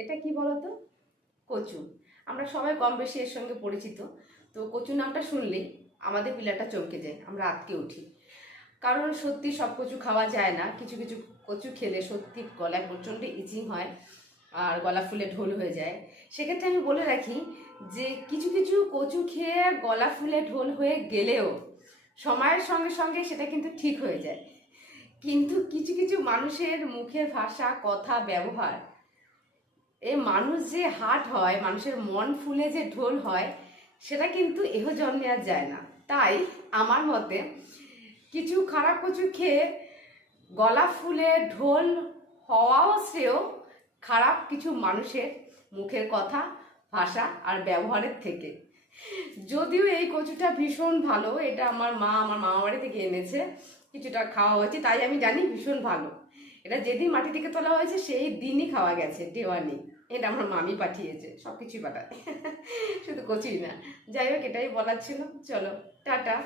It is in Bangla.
এটা কি বলতো? কচু। আমরা সবাই কম বেশি এর সঙ্গে পরিচিত। তো কচু নামটা শুনলেই আমাদের পিলাটা চমকে যায়, আমরা আঁতকে উঠি। কারণ সত্যি সব কচু খাওয়া যায় না, কিছু কিছু কচু খেলে সত্যি গলায় প্রচণ্ড ইচিং হয় আর গলা ফুলে ঢোল হয়ে যায়। সেক্ষেত্রে আমি বলে রাখি যে কিছু কিছু কচু খেয়ে গলা ফুলে ঢোল হয়ে গেলেও সময়ের সঙ্গে সঙ্গে সেটা কিন্তু ঠিক হয়ে যায়। কিন্তু কিছু কিছু মানুষের মুখের ভাষা, কথা, ব্যবহার, এ মানুষ যে হাট হয়, মানুষের মন ফুলে যে ঢোল হয়, সেটা কিন্তু এহ জন্মে আর যায় না। তাই আমার মতে কিছু খারাপ কচু খেয়ে গলা ফুলে ঢোল হওয়াও শ্রেয় খারাপ কিছু মানুষের মুখের কথা, ভাষা আর ব্যবহারের থেকে। যদিও এই কচুটা ভীষণ ভালো, এটা আমার মামা বাড়ি থেকে এনেছে, কিছুটা খাওয়া হয়েছে, তাই আমি জানি ভীষণ ভালো। এটা যেদিন মাটি থেকে তোলা হয়েছে সেই দিনই খাওয়া গেছে, দেওয়ানি। এটা আমার মামি পাঠিয়েছে, সব কিছুই পাঠায়, শুধু কচুই না। যাই হোক, এটাই বলার ছিল। চলো, টাটা।